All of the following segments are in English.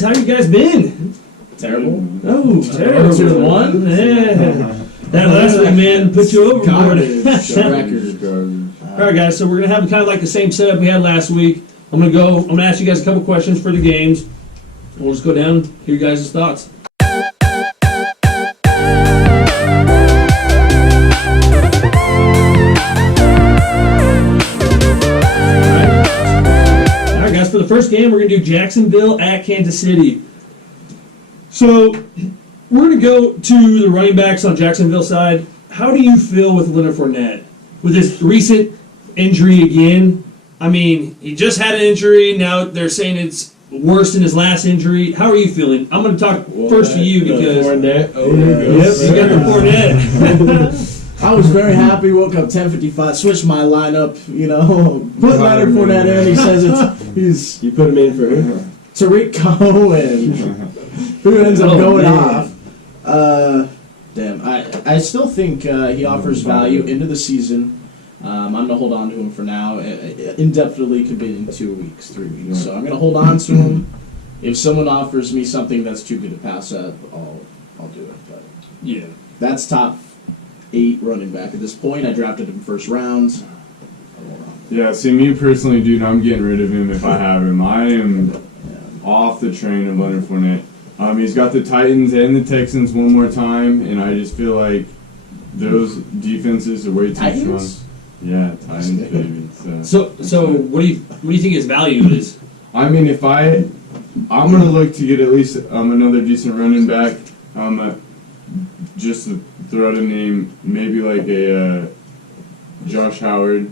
guys. How you guys been? Terrible. Oh, terrible. 2-1? Yeah. That last week, man, put you overboard. Record. All right, guys. So we're gonna have kind of like the same setup we had last week. I'm gonna ask you guys a couple questions for the games. We'll just go down, hear you guys' thoughts. For the first game, we're going to do Jacksonville at Kansas City. So, we're going to go to the running backs on Jacksonville side. How do you feel with Leonard Fournette? With his recent injury again? I mean, he just had an injury. Now they're saying it's worse than his last injury. How are you feeling? I'm going to talk first to you because... Fournette. Yep, you got the Fournette. I was very happy, woke up 10:55, switched my lineup, put Leonard Fournette in, he says You put him in for who? Tariq Cohen, who ends up going off. I still think he offers value into the season. I'm going to hold on to him for now. Indefinitely could be in 2 weeks, 3 weeks. So I'm going to hold on to him. If someone offers me something that's too good to pass up, I'll do it. But yeah, that's top 8 running back at this point. I drafted him first round. Yeah, see, me personally, dude, I'm getting rid of him if I have him. I am off the train of Leonard Fournette. He's got the Titans and the Texans one more time, and I just feel like those defenses are way too Titans? strong. Yeah, Titans, baby. So what do you think his value is? I mean, I'm gonna look to get at least another decent running back. Just to throw out a name, maybe like a Josh Howard.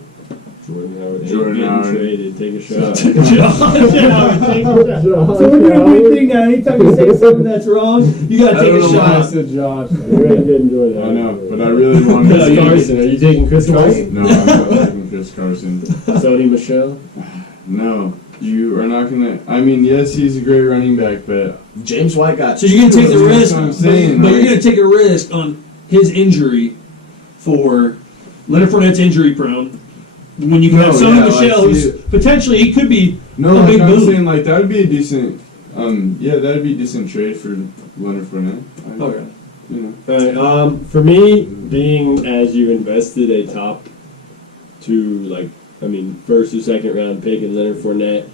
Jordan Howard. Traded. Take a shot. So we think that anytime you say something that's wrong, you gotta take a shot. I said Josh. You're gonna get enjoyed that. I know, but I really want to. Chris Carson. Are you taking Chris Carson? No, I'm not taking Chris Carson. Sony Michel? No, you are not gonna. I mean, yes, he's a great running back, but James White got. So you're gonna take the risk. That's what I'm saying, but like, you're gonna take a risk on his injury for Leonard Fournette's injury prone. When you can have Sony Michel, who's potentially he could be a big I'm boom. saying like that would be a decent. That'd be a decent trade for Leonard Fournette. Okay. For me, being as you invested a top 2, first or second round pick in Leonard Fournette,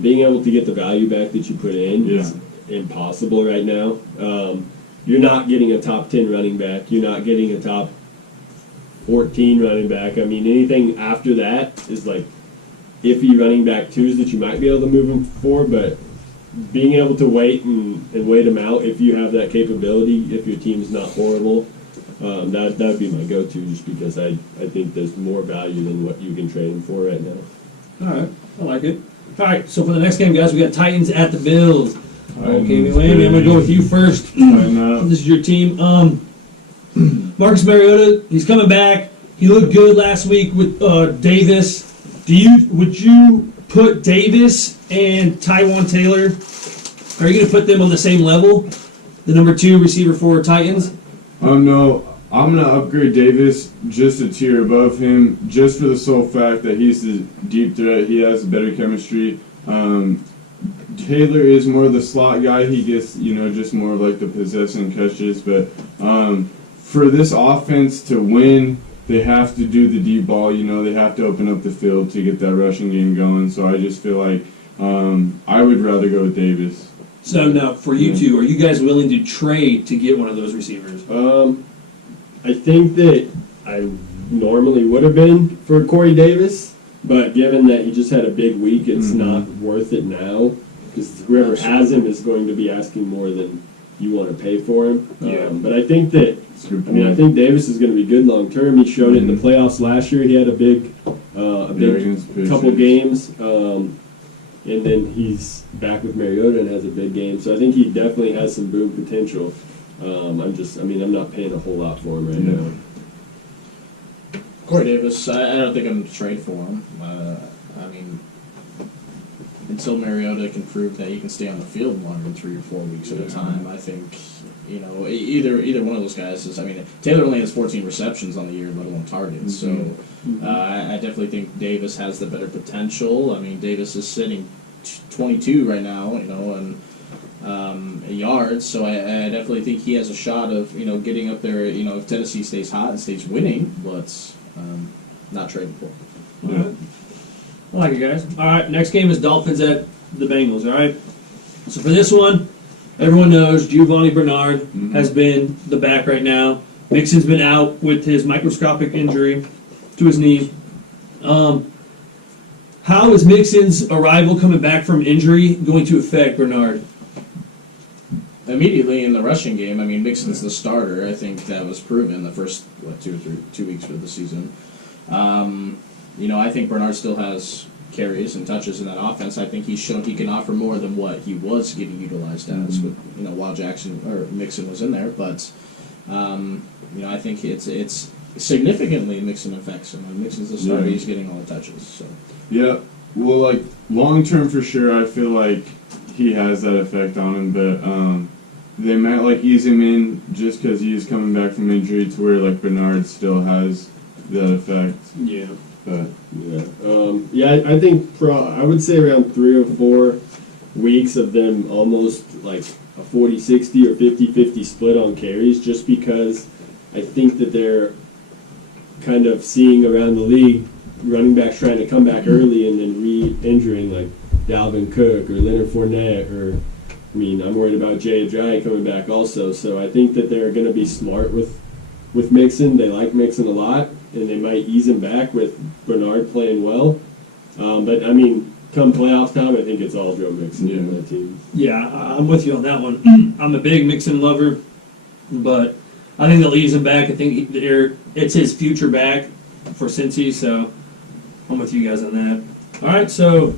being able to get the value back that you put in is impossible right now. You're not getting a top 10 running back. You're not getting a top 14 running back. I mean, anything after that is like iffy running back 2s that you might be able to move them for, but being able to wait and wait them out if you have that capability, if your team's not horrible, that would be my go-to, just because I think there's more value than what you can trade them for right now. All right, I like it. All right, so for the next game, guys, we got Titans at the Bills. Okay, Wayne, I'm gonna go with you first. This is your team. Marcus Mariota, he's coming back. He looked good last week with Davis. Would you put Davis and Tyrod Taylor? Are you going to put them on the same level? The number 2 receiver for Titans? No, I'm going to upgrade Davis just a tier above him, just for the sole fact that he's the deep threat. He has better chemistry. Taylor is more the slot guy. He gets, just more like the possession catches. But for this offense to win, they have to do the deep ball. They have to open up the field to get that rushing game going. So I just feel like I would rather go with Davis. So now, for you two, are you guys willing to trade to get one of those receivers? I think that I normally would have been for Corey Davis, but given that he just had a big week, it's not worth it now, because whoever has him is going to be asking more than you want to pay for him. But I think that, I think Davis is going to be good long term. He showed it in the playoffs last year. He had a big couple games, and then he's back with Mariota and has a big game. So I think he definitely has some boom potential. I'm not paying a whole lot for him right now. Corey Davis, I don't think I'm going to trade for him. Until Mariota can prove that he can stay on the field longer than 3 or 4 weeks at a time, I think, either one of those guys is. Taylor only has 14 receptions on the year, let alone targets. So I definitely think Davis has the better potential. Davis is sitting 22 right now, and yards. So I definitely think he has a shot of getting up there. If Tennessee stays hot and stays winning, but not trading for. All right. I like it, guys. All right, next game is Dolphins at the Bengals. All right. So for this one, everyone knows Giovanni Bernard has been the back right now. Mixon's been out with his microscopic injury to his knee. How is Mixon's arrival coming back from injury going to affect Bernard? Immediately in the rushing game, I mean, Mixon's the starter. I think that was proven the first 2 weeks of the season. I think Bernard still has carries and touches in that offense. I think he's shown he can offer more than what he was getting utilized as while Jackson or Mixon was in there. But I think it's significantly Mixon affects him. When Mixon's the starter, he's getting all the touches. So. Yeah, well, like long term for sure, I feel like he has that effect on him, but they might like ease him in just because he's coming back from injury to where like Bernard still has that effect. Yeah. But I think I would say around 3 or 4 weeks of them almost like a 40-60 or 50-50 split on carries, just because I think that they're kind of seeing around the league running backs trying to come back early and then re-injuring like Dalvin Cook or Leonard Fournette I'm worried about Jay Ajayi coming back also. So I think that they're going to be smart with Mixon. They like Mixon a lot, and they might ease him back with Bernard playing well. But come playoff time, I think it's all Joe Mixon on that team. Yeah, I'm with you on that one. I'm a big Mixon lover, but I think they'll ease him back. I think it's his future back for Cincy, so I'm with you guys on that. All right, so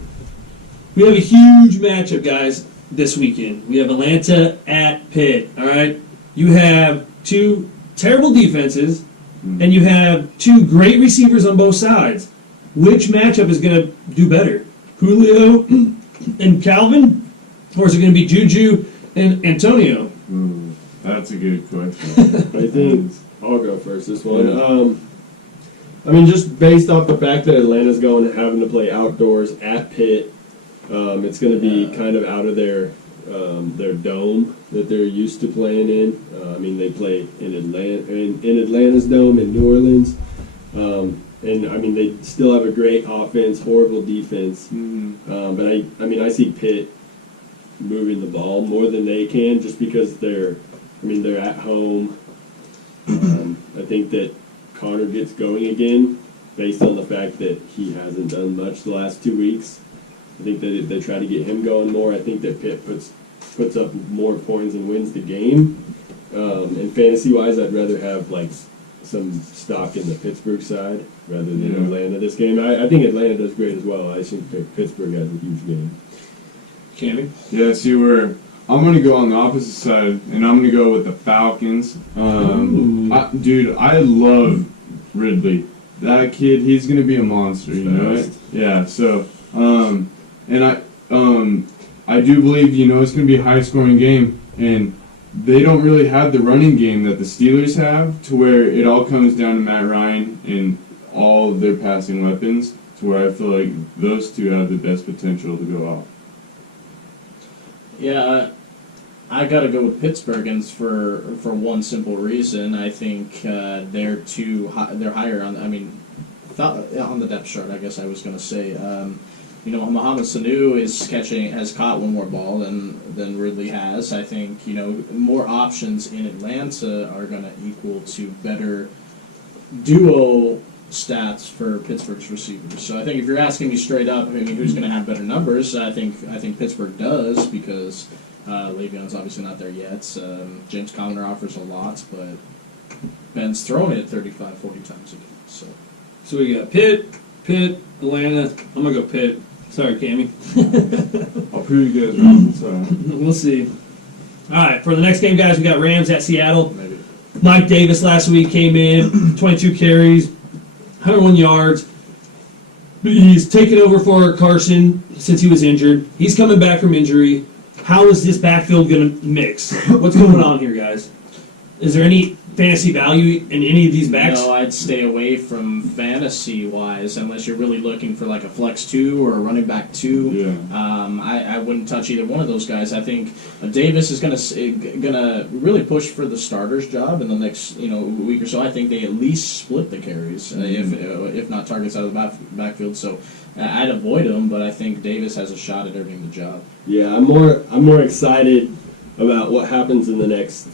we have a huge matchup, guys, this weekend. We have Atlanta at Pitt, all right? You have 2 terrible defenses, and you have 2 great receivers on both sides. Which matchup is going to do better? Julio and Calvin? Or is it going to be Juju and Antonio? That's a good question. I think I'll go first this one. Just based off the fact that Atlanta's going and having to play outdoors at Pitt, it's going to be kind of out of their dome that they're used to playing in. They play in Atlanta's dome in New Orleans, and they still have a great offense, horrible defense. But I see Pitt moving the ball more than they can, just because they're at home. I think that Connor gets going again, based on the fact that he hasn't done much the last 2 weeks. I think that if they try to get him going more, I think that Pitt puts up more points and wins the game. And fantasy-wise, I'd rather have some stock in the Pittsburgh side rather than Atlanta this game. I think Atlanta does great as well. I think that Pittsburgh has a huge game. Cammy? Yeah, see where I'm going to go on the opposite side, and I'm going to go with the Falcons. I love Ridley. That kid, he's going to be a monster, you know it? Yeah, so, and I do believe, it's going to be a high-scoring game, and they don't really have the running game that the Steelers have, to where it all comes down to Matt Ryan and all of their passing weapons, to where I feel like those 2 have the best potential to go off. Yeah, I got to go with Pittsburgh, and for one simple reason. I think they're higher on. On the depth chart, I guess I was going to say. Mohamed Sanu has caught one more ball than Ridley has. I think more options in Atlanta are going to equal to better duo stats for Pittsburgh's receivers. So I think if you're asking me straight up, who's going to have better numbers? I think Pittsburgh does, because Le'Veon's obviously not there yet. James Conner offers a lot, but Ben's thrown it 35, 40 times a game. So we got Pitt, Atlanta. I'm going to go Pitt. Sorry, Cammy. I'll prove you guys wrong. So. We'll see. All right, for the next game, guys, we got Rams at Seattle. Maybe. Mike Davis last week came in, 22 carries, 101 yards. He's taken over for Carson since he was injured. He's coming back from injury. How is this backfield going to mix? What's going on here, guys? Is there any fantasy value in any of these backs? No, I'd stay away from fantasy wise unless you're really looking for like a flex 2 or a running back 2. Yeah. I wouldn't touch either one of those guys. I think Davis is gonna really push for the starter's job in the next week or so. I think they at least split the carries, if not targets out of the backfield. So I'd avoid him, but I think Davis has a shot at earning the job. Yeah, I'm more excited about what happens in the next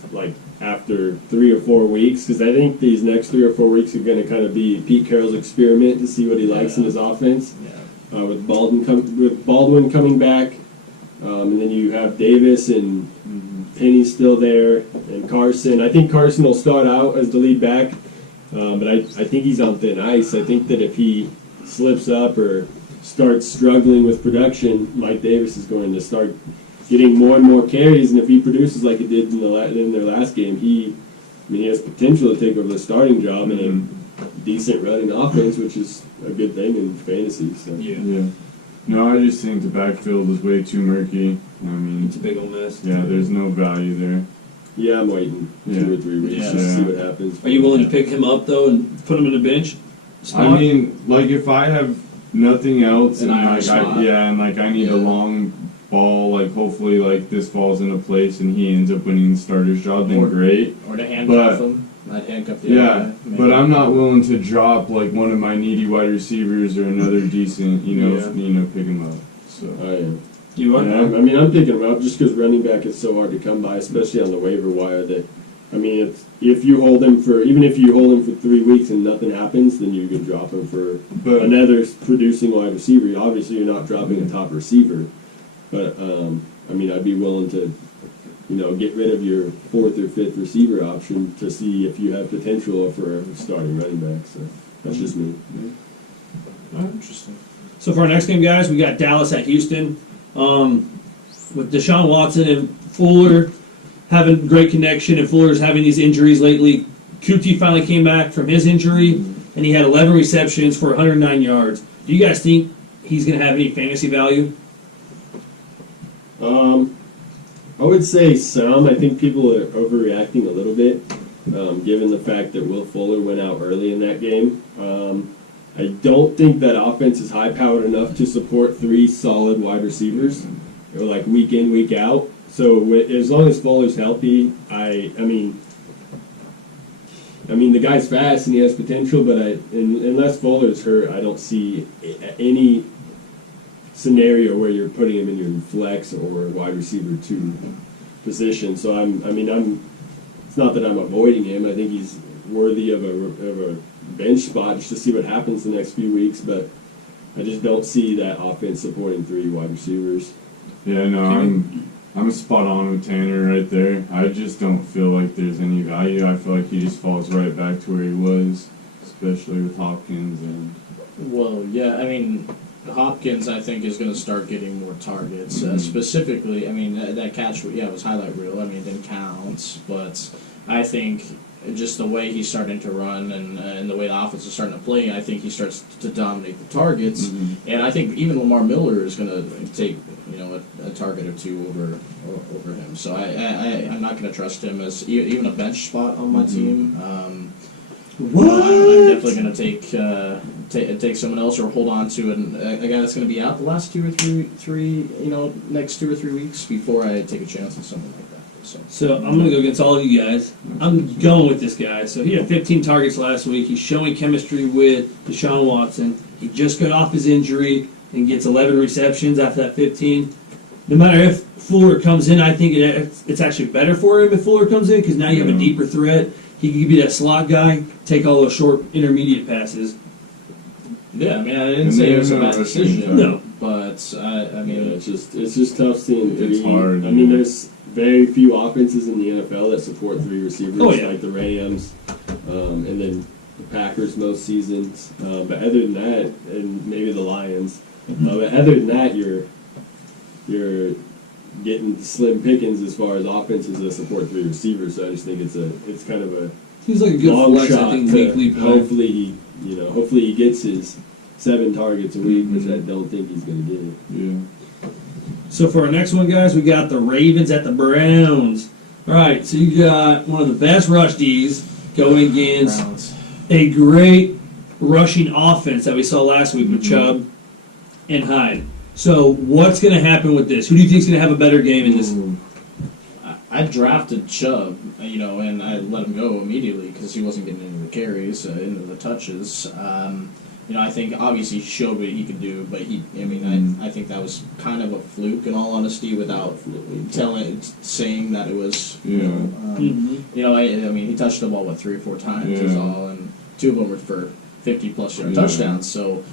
after 3 or 4 weeks, because I think these next 3 or 4 weeks are going to kind of be Pete Carroll's experiment to see what he likes in his offense. Yeah. With Baldwin coming back, and then you have Davis and Penny's still there, and Carson. I think Carson will start out as the lead back, but I think he's on thin ice. I think that if he slips up or starts struggling with production, Mike Davis is going to start getting more and more carries, and if he produces like he did in their last game, he has potential to take over the starting job in a decent running offense, which is a good thing in fantasy. So. Yeah. No, I just think the backfield is way too murky. I mean, It's a big old mess. yeah, there's no value there. Yeah, I'm waiting 2 or 3 weeks Yeah. to see what happens. Are you willing to pick him up though and put him in the bench spot? I mean, if I have nothing else, An and IR spot. I need a long ball, hopefully this falls into place and he ends up winning the starter's job, then Or- great. Or to handcuff But- him. I'd handcuff the Yeah, other guy, maybe. but I'm not willing to drop one of my needy wide receivers or another decent, pick him up. So Oh, yeah. You are. Yeah, I'm picking him up just because running back is so hard to come by, especially on the waiver wire. If you hold him for 3 weeks and nothing happens, then you can drop him for but another producing wide receiver. Obviously, you're not dropping a top receiver, but I'd be willing to, get rid of your 4th or 5th receiver option to see if you have potential for a starting running back. So that's just me. Oh, interesting. So for our next game, guys, we got Dallas at Houston. With Deshaun Watson and Fuller having great connection, and Fuller's having these injuries lately. QT finally came back from his injury, and he had 11 receptions for 109 yards. Do you guys think he's going to have any fantasy value? I would say some. I think people are overreacting a little bit, given the fact that Will Fuller went out early in that game. I don't think that offense is high-powered enough to support 3 solid wide receivers, week in, week out. So as long as Fuller's healthy, I mean, the guy's fast and he has potential, but unless Fuller's hurt, I don't see any scenario where you're putting him in your flex or wide receiver 2 position. So it's not that I'm avoiding him. I think he's worthy of a bench spot just to see what happens the next few weeks, but I just don't see that offense supporting 3 wide receivers. yeah, no, I'm spot on with Tanner right there. I just don't feel like there's any value. I feel like he just falls right back to where he was, especially with Hopkins and. Well, yeah, Hopkins, I think, is going to start getting more targets. Specifically, that catch, was highlight reel. It didn't count, but I think just the way he's starting to run and the way the offense is starting to play, I think he starts to dominate the targets. And I think even Lamar Miller is going to take a target or 2 over him. So I'm not going to trust him as even a bench spot on my team. I'm definitely going to take someone else or hold on to a guy that's going to be out the last 2 or 3 next 2 or 3 weeks before I take a chance on someone like that. So I'm going to go against all of you guys. I'm going with this guy. So he had 15 targets last week. He's showing chemistry with Deshaun Watson. He just got off his injury and gets 11 receptions after that 15. No matter if Fuller comes in, I think it's actually better for him if Fuller comes in because now you have a deeper threat. He can be that slot guy, take all those short intermediate passes. Yeah, I didn't say it was a bad decision. No. But, it's just tough seeing 3. It's hard. There's very few offenses in the NFL that support 3 receivers, like the Rams, and then the Packers most seasons. But other than that, and maybe the Lions. But other than that, you're getting slim pickings as far as offenses that support 3 receivers. So I just think it's kind of a He's like a good long flex, shot. I think, weekly player. Hopefully he gets his 7 targets a week, which I don't think he's going to get. Yeah. So for our next one, guys, we got the Ravens at the Browns. All right, so you got one of the best rush Ds going against Browns. a great rushing offense that we saw last week with Chubb and Hyde. So what's going to happen with this? Who do you think is going to have a better game in this? I drafted Chubb, and I let him go immediately because he wasn't getting into the carries, into the touches. I think obviously he showed what he could do, but I think that was kind of a fluke in all honesty, without saying that it was. Yeah. He touched the ball 3 or 4 times is all, and 2 of them were for 50+ yard touchdowns. So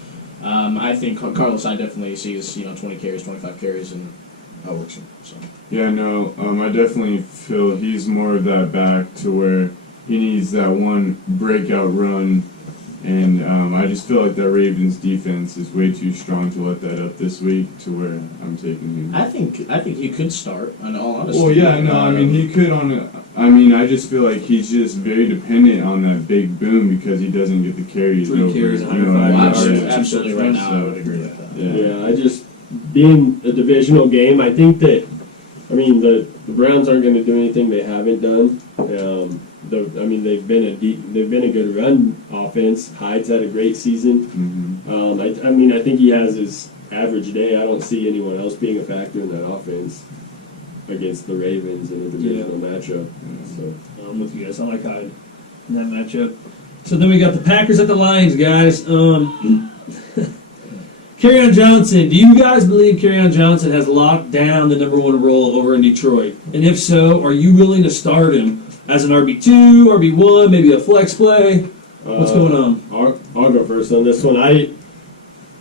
I think Carlos Hyde definitely sees 20 carries, 25 carries, and works him. So. Yeah, no, I definitely feel he's more of that back to where he needs that one breakout run, and I just feel like that Ravens defense is way too strong to let that up this week to where I'm taking him. I think he could start, in all honesty. Well, yeah, no, he could I just feel like he's just very dependent on that big boom because he doesn't get the carries. 3 carries, 105 yards. Absolutely, right now I would agree with that. Yeah, I just, being a divisional game, I think that, the Browns aren't going to do anything they haven't done. They've been a good run offense. Hyde's had a great season. Mm-hmm. I think he has his average day. I don't see anyone else being a factor in that offense against the Ravens in a divisional matchup. So I'm with you guys. I like Hyde in that matchup. So then we got the Packers at the Lions, guys. Kerryon Johnson. Do you guys believe Kerryon Johnson has locked down the #1 role over in Detroit? And if so, are you willing to start him as an RB2, RB1, maybe a flex play? What's going on? I'll go first on this one.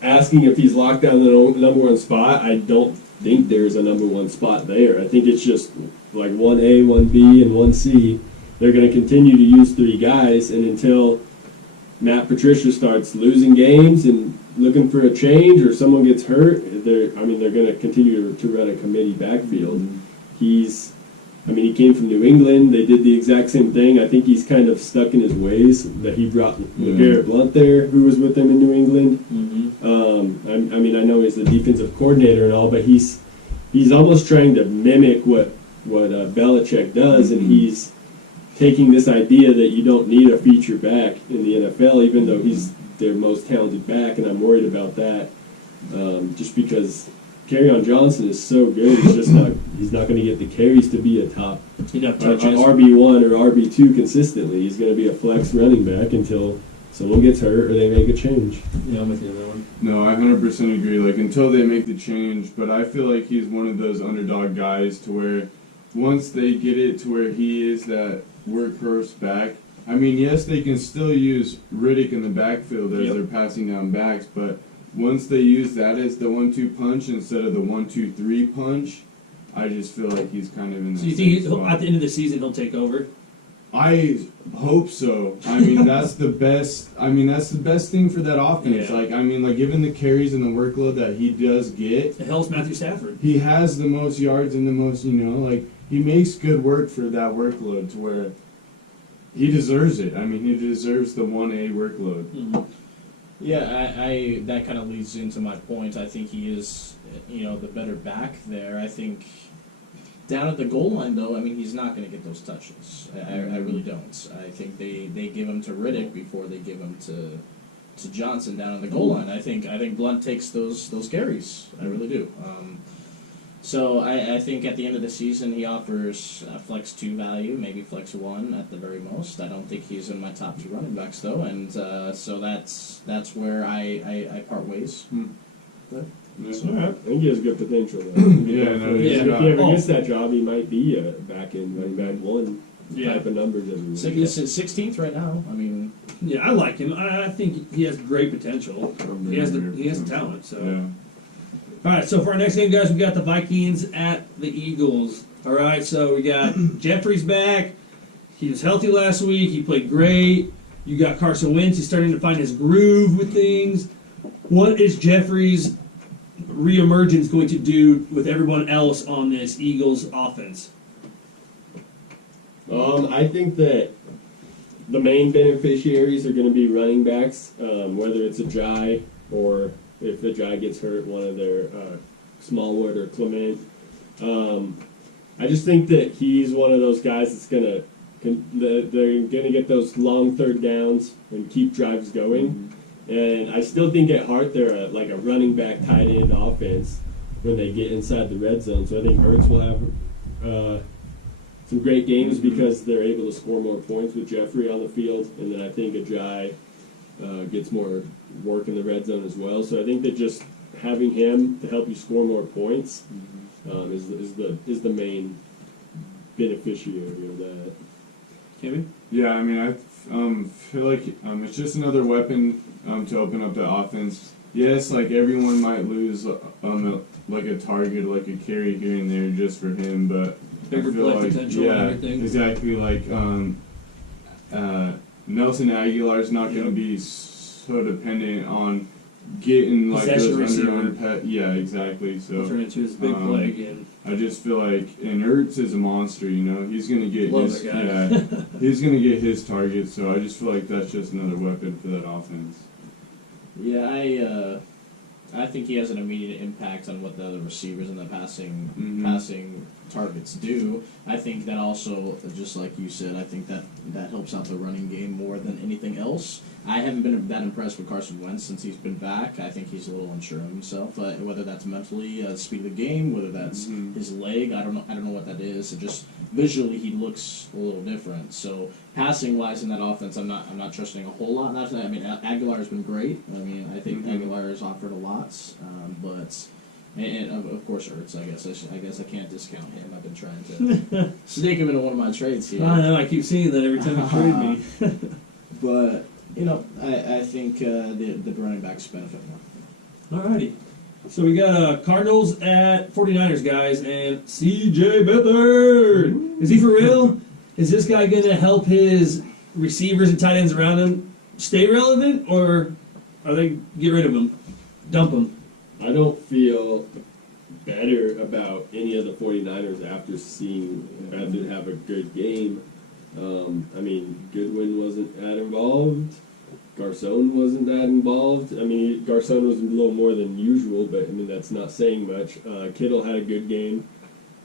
Asking if he's locked down the #1 spot, I don't think there's a #1 spot there. I think it's just like 1A, 1B, and 1C. They're going to continue to use 3 guys, and until Matt Patricia starts losing games and looking for a change or someone gets hurt, they're going to continue to run a committee backfield. He came from New England. They did the exact same thing. I think he's kind of stuck in his ways that he brought LeGarrette Blount there, who was with him in New England. I know he's the defensive coordinator and all, but he's almost trying to mimic what Belichick does, and he's taking this idea that you don't need a feature back in the NFL, even though he's their most talented back, and I'm worried about that, just because Kerryon Johnson is so good. He's not going to get the carries to be a top RB1 or RB2 consistently. He's going to be a flex running back until someone gets hurt or they make a change. Yeah, I'm with you on that one. No, I 100% agree. Until they make the change, but I feel like he's one of those underdog guys to where once they get it to where he is that workhorse back. Yes, they can still use Riddick in the backfield as they're passing down backs, but once they use that as the 1-2 punch instead of the 1-2-3 punch, I just feel like he's kind of in. So you think at the end of the season he'll take over? I hope so. That's the best. That's the best thing for that offense. Yeah. Given the carries and the workload that he does get, The hell's Matthew Stafford? he has the most yards and the most. He makes good work for that workload to where he deserves it. He deserves the 1A workload. Mm-hmm. Yeah, I that kind of leads into my point. I think he is, the better back there. I think down at the goal line, though, he's not going to get those touches. I really don't. I think they give him to Riddick before they give him to Johnson down at the goal line. I think Blount takes those carries. I really do. So I think at the end of the season he offers a flex 2 value, maybe flex 1 at the very most. I don't think he's in my top 2 running backs though, and so that's where I part ways. Yeah. I think he has good potential though. If If he ever gets that job, he might be a back-end running back 1 type of numbers. He's 16th right now. Yeah, I like him. I think he has great potential. He has the talent. So. Yeah. All right, so for our next game, guys, we got the Vikings at the Eagles. All right, so we got Jeffries back. He was healthy last week. He played great. You got Carson Wentz. He's starting to find his groove with things. What is Jeffries' reemergence going to do with everyone else on this Eagles offense? I think that the main beneficiaries are going to be running backs, whether it's Ajayi or if Ajayi gets hurt, one of their Smallwood or Clement. I just think that he's one of those guys that's they're gonna get those long third downs and keep drives going. And I still think at heart they're like a running back tight end offense when they get inside the red zone. So I think Ertz will have some great games because they're able to score more points with Jeffrey on the field, and then I think Ajayi gets more work in the red zone as well. So I think that just having him to help you score more points is the main beneficiary of that. Kimmy? Yeah, I mean, I feel like it's just another weapon to open up the offense. Yes, like everyone might lose like a target, like a carry here and there just for him, but Bigger I feel play like, potential and everything. exactly. Like Nelson Aguilar's not going to be so dependent on getting like Possession those receiver. under. Yeah, exactly. So Turn into his big play again. I just feel like, and Ertz is a monster, you know. He's gonna get Love his, that guy. yeah, he's gonna get his targets. So I just feel like that's just another weapon for that offense. Yeah, I think he has an immediate impact on what the other receivers and the passing targets do. I think that also, just like you said, I think that helps out the running game more than anything else. I haven't been that impressed with Carson Wentz since he's been back. I think he's a little unsure of himself, whether that's mentally, speed of the game, whether that's his leg. I don't know what that is. It just visually he looks a little different. So passing wise in that offense, I'm not trusting a whole lot. I mean, Aguilar's been great. I mean, I think Aguilar has offered a lot, but. And of course, Ertz. I guess I can't discount him. I've been trying to sneak him into one of my trades here. I know, I keep seeing that every time you trade me. But I think the running backs benefit more. Alrighty. So we got Cardinals at 49ers, guys, and CJ Beathard. Is he for real? Is this guy going to help his receivers and tight ends around him stay relevant, or are they get rid of him, dump him? I don't feel better about any of the 49ers after seeing Beathard have a good game. I mean, Goodwin wasn't that involved. Garcon wasn't that involved. I mean, Garcon was a little more than usual, but I mean that's not saying much. Kittle had a good game.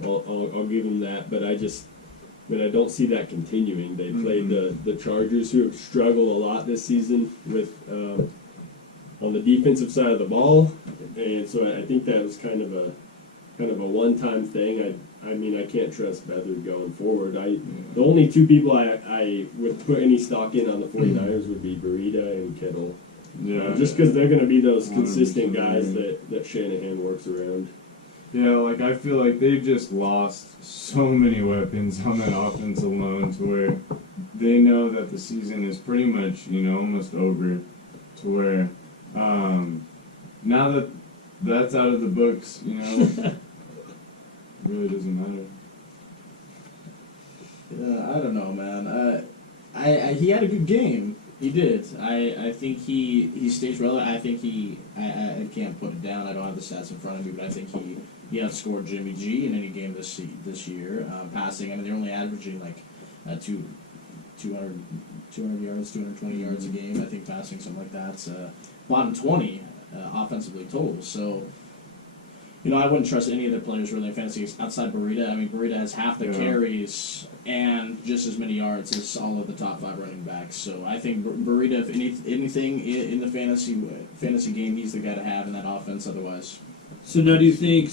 I'll give him that, but I don't see that continuing. They played the Chargers, who have struggled a lot this season with on the defensive side of the ball, and so I think that was kind of a one-time thing. I mean, I can't trust Beathard going forward. The only two people I would put any stock in on the 49ers would be Burita and Kittle. Yeah, just because they're going to be those consistent 100% guys that Shanahan works around. Yeah, like I feel like they've just lost so many weapons on that offense alone, to where they know that the season is pretty much almost over. To where now that that's out of the books, it really doesn't matter. I don't know, man. He had a good game. He did. I think he stays relevant. I think I can't put it down. I don't have the stats in front of me, but I think he outscored Jimmy G in any game this year. Passing, I mean, they're only averaging like 200 yards, 220 yards a game. I think passing something like that's bottom 20 offensively total. So. I wouldn't trust any of the players really in fantasy outside Burita. I mean, Burita has half the carries and just as many yards as all of the top 5 running backs. So I think Burita, if anything in the fantasy game, he's the guy to have in that offense. Otherwise, So now, do you think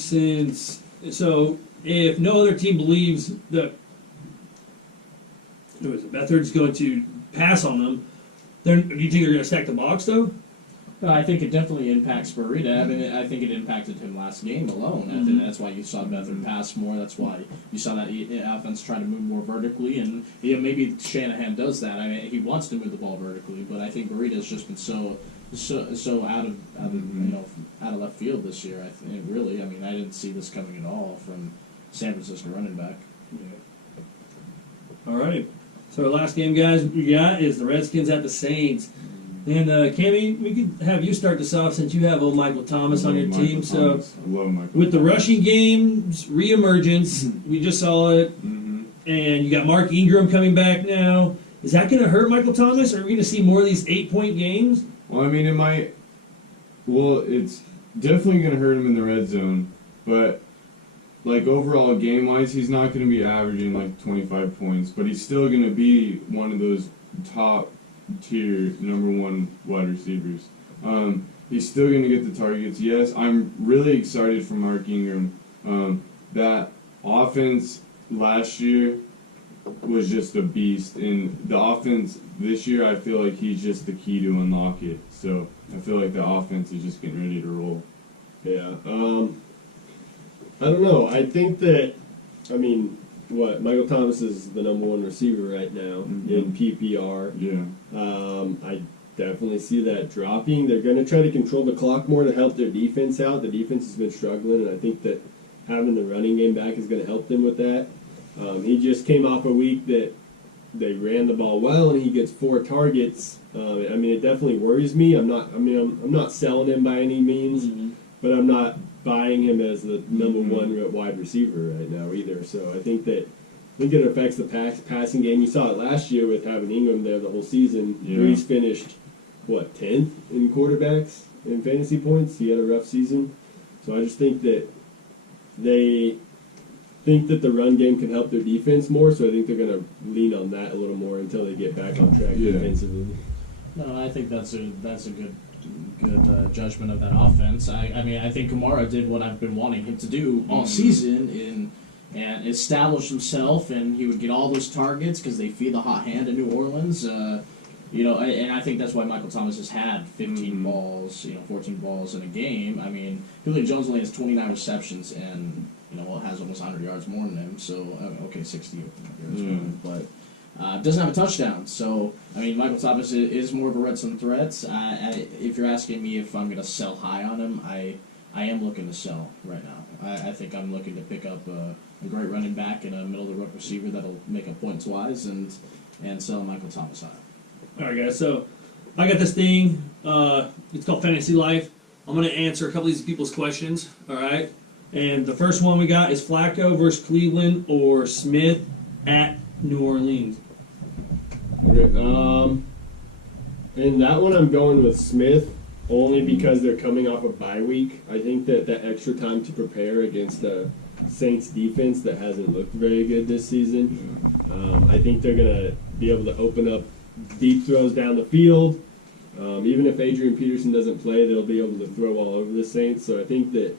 if no other team believes that Beathard's going to pass on them, do you think they're going to stack the box though? I think it definitely impacts Burita. I mean, I think it impacted him last game alone. I think that's why you saw Beathard pass more. That's why you saw that offense try to move more vertically. And maybe Shanahan does that. I mean, he wants to move the ball vertically, but I think Burita's just been so out of left field this year. I mean, I didn't see this coming at all from San Francisco running back. Yeah. All right. So our last game, guys, we got is the Redskins at the Saints. And Cammy, we could have you start this off since you have old Michael Thomas on your team. So I love Michael with the Thomas. rushing game's reemergence, we just saw it, and you got Mark Ingram coming back now. Is that going to hurt Michael Thomas? Or are we going to see more of these 8-point games? Well, I mean, it might. Well, it's definitely going to hurt him in the red zone, but like overall game wise, he's not going to be averaging like 25 points, but he's still going to be one of those top tier #1 wide receivers. He's still going to get the targets. Yes, I'm really excited for Mark Ingram. That offense last year was just a beast, and the offense this year, I feel like he's just the key to unlock it. So I feel like the offense is just getting ready to roll. Yeah. I don't know. I think that, I mean, Michael Thomas is the #1 receiver right now in PPR. Yeah. I definitely see that dropping. They're going to try to control the clock more to help their defense out. The defense has been struggling, and I think that having the running game back is going to help them with that. He just came off a week that they ran the ball well, and he gets 4 targets. I mean, it definitely worries me. I'm not selling him by any means, but I'm not buying him as the #1 wide receiver right now either. So I think it affects the passing game. You saw it last year with having Ingram there the whole season. Yeah. Brees finished 10th in quarterbacks in fantasy points. He had a rough season. So I just think that they think that the run game can help their defense more, so I think they're going to lean on that a little more until they get back on track defensively. No, I think that's a good judgment of that offense. I mean, I think Kamara did what I've been wanting him to do all season and establish himself, and he would get all those targets because they feed the hot hand in New Orleans. And I think that's why Michael Thomas has had 15 balls, 14 balls in a game. I mean, Julio Jones only has 29 receptions and has almost 100 yards more than him. So 60 yards more than him, but doesn't have a touchdown. So I mean, Michael Thomas is more of a red zone threat. If you're asking me if I'm going to sell high on him, I am looking to sell right now. I think I'm looking to pick up a great running back and a middle of the road receiver that'll make a points wise and sell Michael Thomas high. All right, guys. So I got this thing. It's called Fantasy Life. I'm going to answer a couple of these people's questions. All right. And the first one we got is Flacco versus Cleveland or Smith at New Orleans. Okay. In that one, I'm going with Smith only because they're coming off a bye week. I think that extra time to prepare against the Saints defense that hasn't looked very good this season. I think they're going to be able to open up deep throws down the field. Even if Adrian Peterson doesn't play, they'll be able to throw all over the Saints. So I think that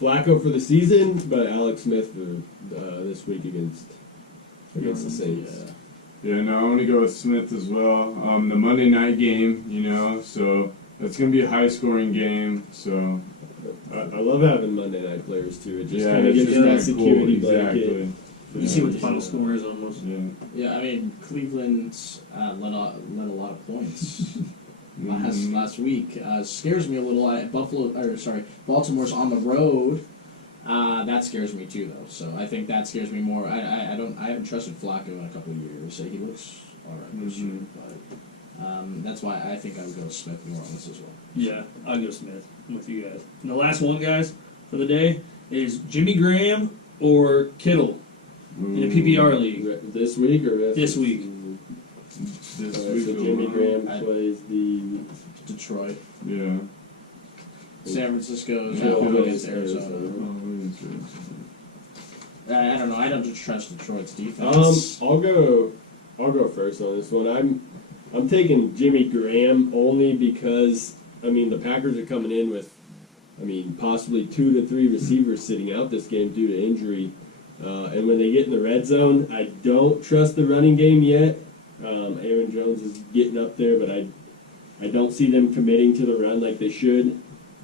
Flacco for the season, but Alex Smith for this week against the Saints. Yeah, no, I want to go with Smith as well. The Monday night game, so it's going to be a high-scoring game. So I love having Monday night players too. It just kind of it's gives you that kinda security cool. blanket. Exactly. You see what the final score is almost. Yeah. I mean, Cleveland let a lot of points last week. Scares me a little. Baltimore's on the road. That scares me too, though. So I think that scares me more. I haven't trusted Flacco in a couple of years. So he looks all right this year, but that's why I think I would go with Smith New Orleans as well. Yeah, I'll go Smith. I'm with you guys. And the last one, guys, for the day is Jimmy Graham or Kittle in a PPR league. This week or This week. This So week Jimmy alone. Graham plays the Detroit, Yeah. San Francisco's Yeah, at home yeah, against yeah, Arizona. I don't know. I don't trust Detroit's defense. I'll go first on this one. I'm taking Jimmy Graham only because the Packers are coming in with possibly 2 to 3 receivers sitting out this game due to injury. And when they get in the red zone, I don't trust the running game yet. Aaron Jones is getting up there, but I don't see them committing to the run like they should.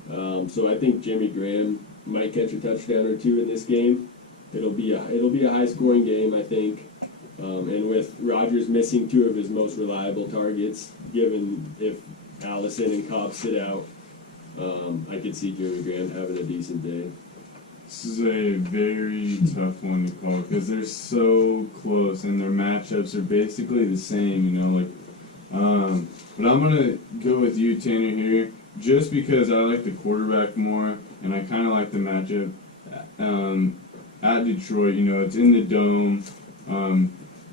So I think Jimmy Graham might catch a touchdown or 2 in this game. It'll be a high scoring game, I think. And with Rodgers missing 2 of his most reliable targets, given if Allison and Cobb sit out, I could see Jimmy Graham having a decent day. This is a very tough one to call because they're so close and their matchups are basically the same, but I'm gonna go with you, Tanner, here, just because I like the quarterback more and I kind of like the matchup at Detroit. It's in the dome.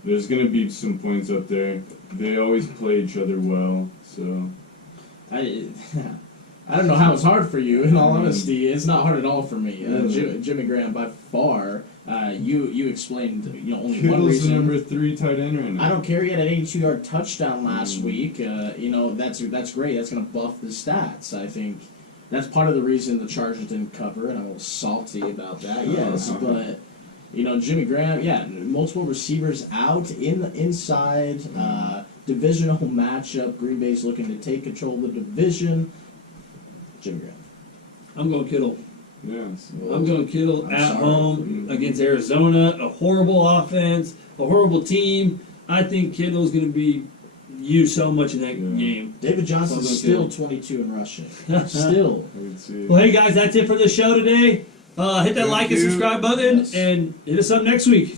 There's gonna be some points up there. They always play each other well, so. I don't know how it's hard for you. In all honesty, it's not hard at all for me. Jimmy Graham, by far. You explained only one Kittle's the reason. number 3 tight end right now. I don't care. He had an 82-yard touchdown last week. That's great. That's going to buff the stats. I think that's part of the reason the Chargers didn't cover, and I'm a little salty about that. Yes, but Jimmy Graham, multiple receivers out in the inside. Divisional matchup. Green Bay's looking to take control of the division. Jimmy Graham. I'm going Kittle. Yes. I'm going Kittle I'm at sorry. home against Arizona. A horrible offense, a horrible team. I think Kittle's going to be used so much in that game. David Johnson's Southern still Kittle. 22 in rushing. Still. I can see. Well, hey guys, that's it for the show today. Hit that Thank like and you. subscribe button, Yes. and hit us up next week.